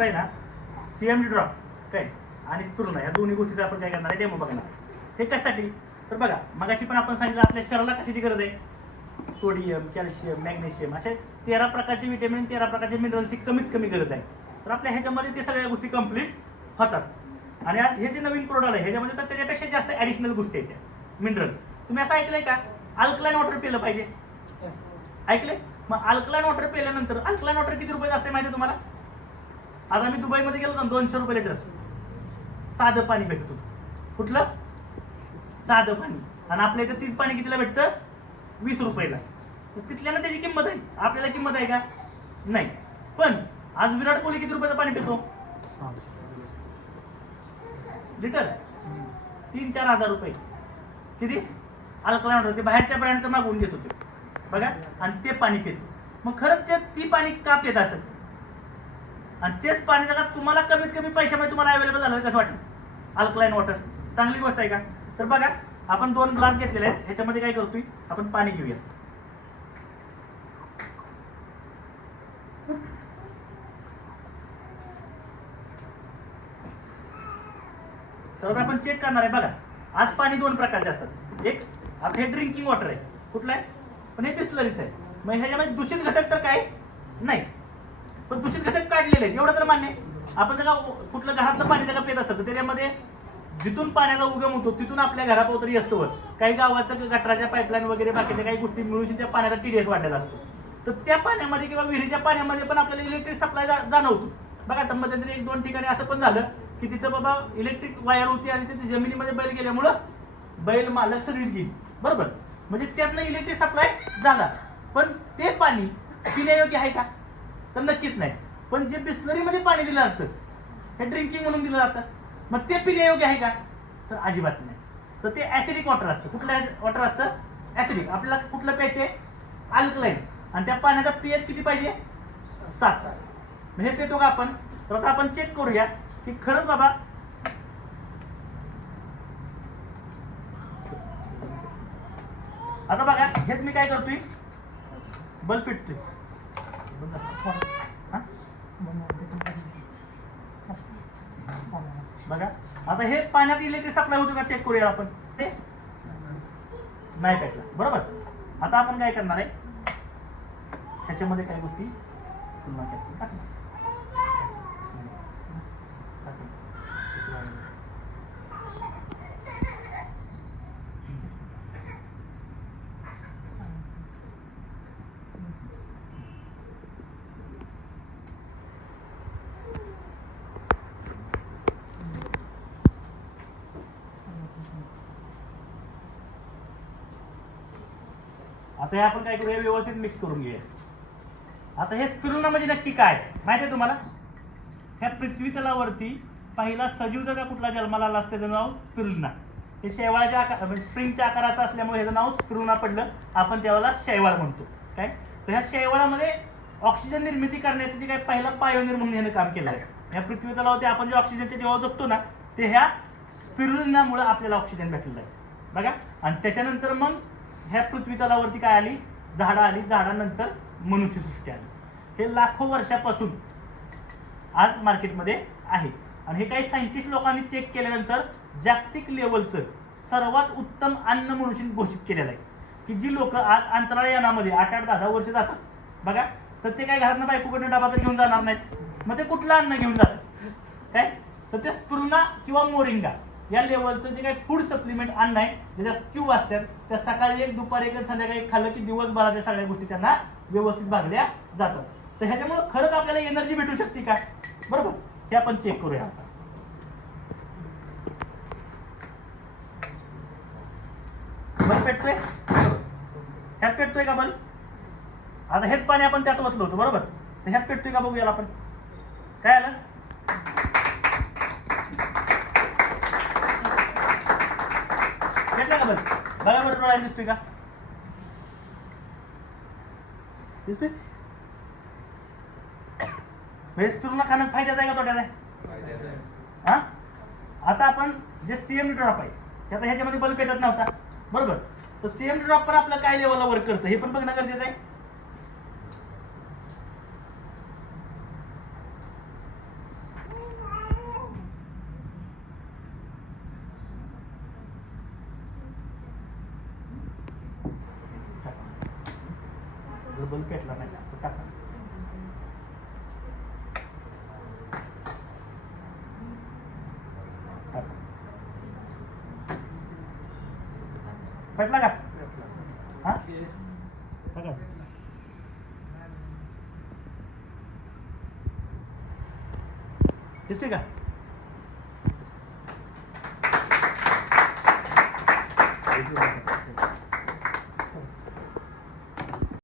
आहे ना CMD drop काय आणि स्पिरुलिना या दोन्ही गोष्टीचा आपण काय करणार आहे डेमो बघणार हे कशासाठी? तर बघा मगाशी पण आपण सांगितलं आपल्या शरीराला कशाची गरज आहे? सोडियम कॅल्शियम मॅग्नेशियम असे तेरा प्रकारचे विटॅमिन तेरा प्रकारचे मिनरलची कमीत कमी गरज आहे. तर आपल्या ह्याच्यामध्ये ते सगळ्या गोष्टी कंप्लीट होतात. आणि आज हे जे नवीन प्रोडक्ट आहे ह्याच्यामध्ये तर त्याच्यापेक्षा जास्त ॲडिशनल गोष्टी आहेत मिनरल तुम्ही असं ऐकलंय का? अल्कलाईन वॉटर पिलं पाहिजे. ऐकलंय? मग अल्कलाईन वॉटर पिल्यानंतर अल्कलाईन वॉटर किती रुपये असते माहिती तुम्हाला? आता मी दुबईमध्ये गेलो ना दोनशे रुपये लिटर साधं पाणी भेटत होतं. कुठलं? साधं पाणी. आणि आपल्या इथं तीच पाणी कितीला भेटतं? वीस रुपयाला. तिथल्यानं त्याची किंमत आहे. आपल्याला किंमत आहे का? नाही. पण आज विराट कोहली किती रुपयाचं पाणी पितो? लिटर तीन चार हजार रुपये. किती? अल्कलाईन वॉटर ते बाहेरच्या ब्रँडचं मागवून घेत होते. बघा. आणि ते पाणी पित. मग खरंच ते ती पाणी का पित असत आणि तेच पाणी जगात तुम्हाला कमीत कमी पैशामध्ये तुम्हाला अवेलेबल झालं कसं वाटेल? अल्कलाईन वॉटर चांगली गोष्ट आहे का? तर बघा आपण दोन ग्लास घेतलेले आहेत. ह्याच्यामध्ये काय करतोय? आपण पाणी घेऊया तर आता आपण चेक करणार आहे. बघा आज पाणी दोन प्रकारचे असतात. एक आता हे ड्रिंकिंग वॉटर आहे. कुठलं आहे? पण हे बिस्लरीच आहे. मग ह्याच्यामध्ये दूषित घटक तर काय? नाही. पण दूषित घटक काढलेले आहेत. एवढं तर मान्य आहे. आपण जर कुठलं घरातलं पाणी जर पित असेल तर त्याच्यामध्ये जिथून पाण्याचा उगम होतो तिथून आपल्या घरापोतरी असतो काही गावाचं गटराच्या पाईपलाईन वगैरे बाकीच्या काही गोष्टी मिळून त्या पाण्याचा टीडीएस वाढलेला असतो. तर त्या पाण्यामध्ये किंवा विहिरीच्या पाण्यामध्ये पण आपल्याला इलेक्ट्रिक सप्लाय जाणवतो. बघा तर मध्यंतरी एक दोन ठिकाणी असं पण झालं की तिथं बाबा इलेक्ट्रिक वायर होती आणि तिथे जमिनीमध्ये बैल गेल्यामुळं बैल मालक सगळीच गेली. बरोबर? म्हणजे त्यातनं इलेक्ट्रिक सप्लाय झाला. पण ते पाणी पिण्यायोग्य आहे का? तर नक्कीच नाही. पण जे बिस्लरीमध्ये पाणी दिलं जातं हे ड्रिंकिंग म्हणून दिलं जातं मग ते पिण्यायोग्य आहे का? तर अजिबात नाही. तर ते ॲसिडिक वॉटर असतं. कुठलं वॉटर असतं? ॲसिडिक आपल्याला कुठलं प्यायचे? अल्कलाईन आणि त्या पाण्याचा पीएच किती पाहिजे? सात. सात हे पितो का आपण? तर आता आपण चेक करूया की खरंच बाबा आता बघा हेच मी काय करतोय? बल्ब पिटतोय. बघा. आता हे पाण्यात इलेक्ट्रिक सप्लाय होतो का? चेक करूया आपण. ते? नाही पेटला बरोबर? आता आपण काय करणार आहे? ह्याच्यामध्ये काही गोष्टी तुलना टाकणार. आता हे आपण काय करूया? व्यवस्थित मिक्स करून घेऊया. आता हे स्पिरुना म्हणजे नक्की काय? माहिती आहे तुम्हाला? ह्या पृथ्वी तलावरती पहिला सजीव जगा कुठला जन्माला आला असतं? त्याचं नाव स्पिरुना हे शेवाळाच्या आकार म्हणजे स्प्रिंगच्या आकाराचं असल्यामुळे ह्याचं नाव स्पिरुना पडलं. आपण त्यावेळेला शेवाळ म्हणतो. काय? तर ह्या शेवाळामध्ये ऑक्सिजन निर्मिती करण्याचं जे काय पहिला पायोनिर म्हणून ह्यानं काम केलं आहे. ह्या पृथ्वी तलावरती आपण जे ऑक्सिजनच्या जेव्हा जगतो ना ते ह्या स्पिरुनामुळे आपल्याला ऑक्सिजन भेटलेलं आहे. बघा. आणि त्याच्यानंतर मग ह्या पृथ्वी तलावरती काय आली? झाडं आली. झाडानंतर मनुष्यसृष्टी आली. हे लाखो वर्षापासून आज मार्केटमध्ये आहे. आणि हे काही सायंटिस्ट लोकांनी चेक केल्यानंतर जागतिक लेवलचं सर्वात उत्तम अन्न म्हणून घोषित केलेलं आहे. की जी लोक आज अंतराळ यानामध्ये आठ आठ दहा दहा वर्ष जातात. बघा तर ते काय घरातनं बायकोकडनं डबा तर घेऊन जाणार नाहीत. मग ते कुठलं अन्न घेऊन जातात? काय? तर ते स्पृना किंवा मोरिंगा. या लेवलचं जे काही फूड सप्लिमेंट अन्न आहे ज्याच्या क्यू असतात त्या सकाळी एक दुपारी एक संध्याकाळी खाल्लं की दिवसभराच्या सगळ्या गोष्टी त्यांना व्यवस्थित भागल्या जातात. तर ह्याच्यामुळे खरंच आपल्याला एनर्जी भेटू शकते का? बरोबर? हे आपण चेक करूया आता. बल पेटतोय? ह्यात पेटतोय का बल? आता हेच पाणी आपण त्यात ओतलो होतो बरोबर? तर ह्यात पेटतोय का बघूया आपण? काय आलं? बघा बरं डोळ्याला दिसतोय का? दिसतोय? व्हेज फिरून खाणं फायद्याचं आहे का तोट्याचा आहे? हा? आता आपण जे सीएम ड्रॉप आहे ते आता ह्याच्यामध्ये बल्ब पेटत नव्हता. बरोबर? तर सीएम ड्रॉप पण आपलं काय लेवलला वर्क करतं? हे पण बघणं गरजेचं आहे. जर बल्ब पेटला नाही तर टाका टाका. पेटला का हा टाका दिसतोय का Thank you.